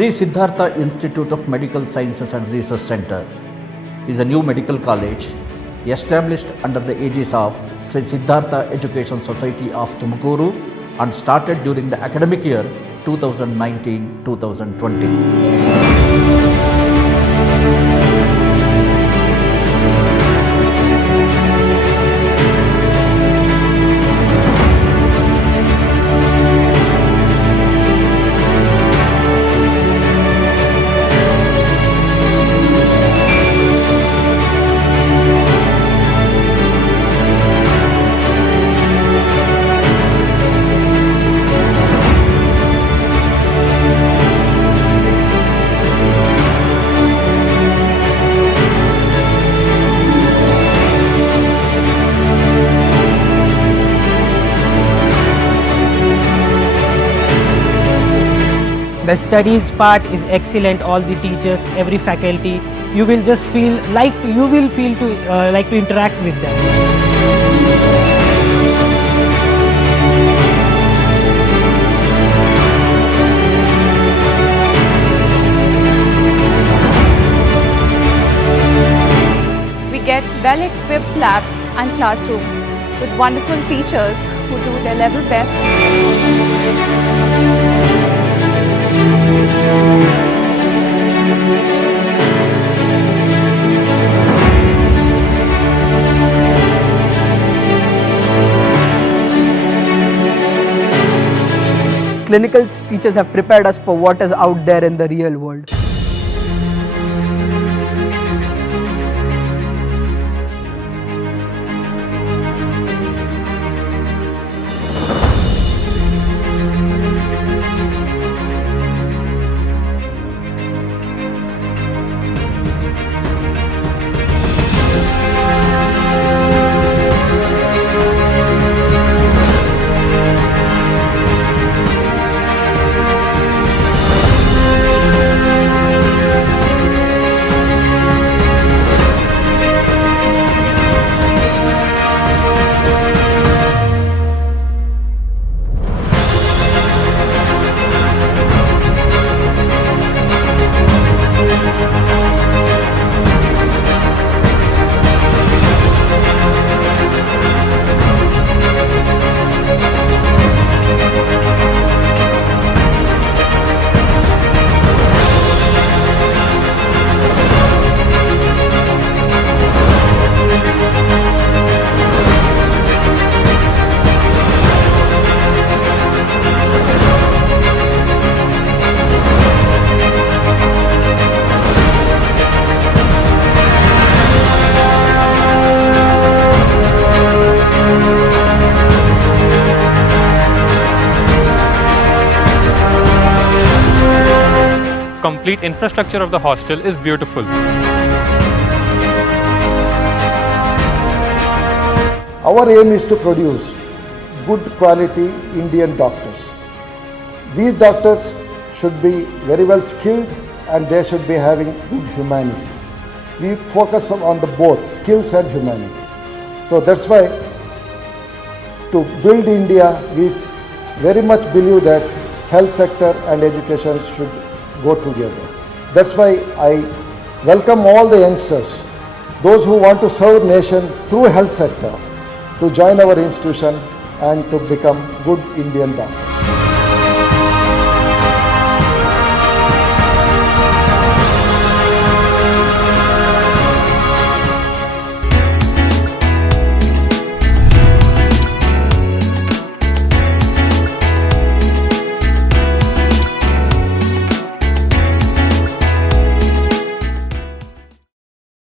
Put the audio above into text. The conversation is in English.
Sri Siddhartha Institute of Medical Sciences and Research Center is a new medical college established under the aegis of Sri Siddhartha Education Society of Tumakuru and started during the academic year 2019-2020. The studies part is excellent. All the teachers, every faculty, you will just feel like to interact with them. We get well-equipped labs and classrooms with wonderful teachers who do their level best. Clinical teachers have prepared us for what is out there in the real world. Complete infrastructure of the hostel is beautiful. Our aim is to produce good quality Indian doctors. These doctors should be very well skilled and they should be having good humanity. We focus on the both skills and humanity. So that's why to build India, we very much believe that health sector and education should go together. That's why I welcome all the youngsters, those who want to serve nation through health sector, to join our institution and to become good Indian doctors.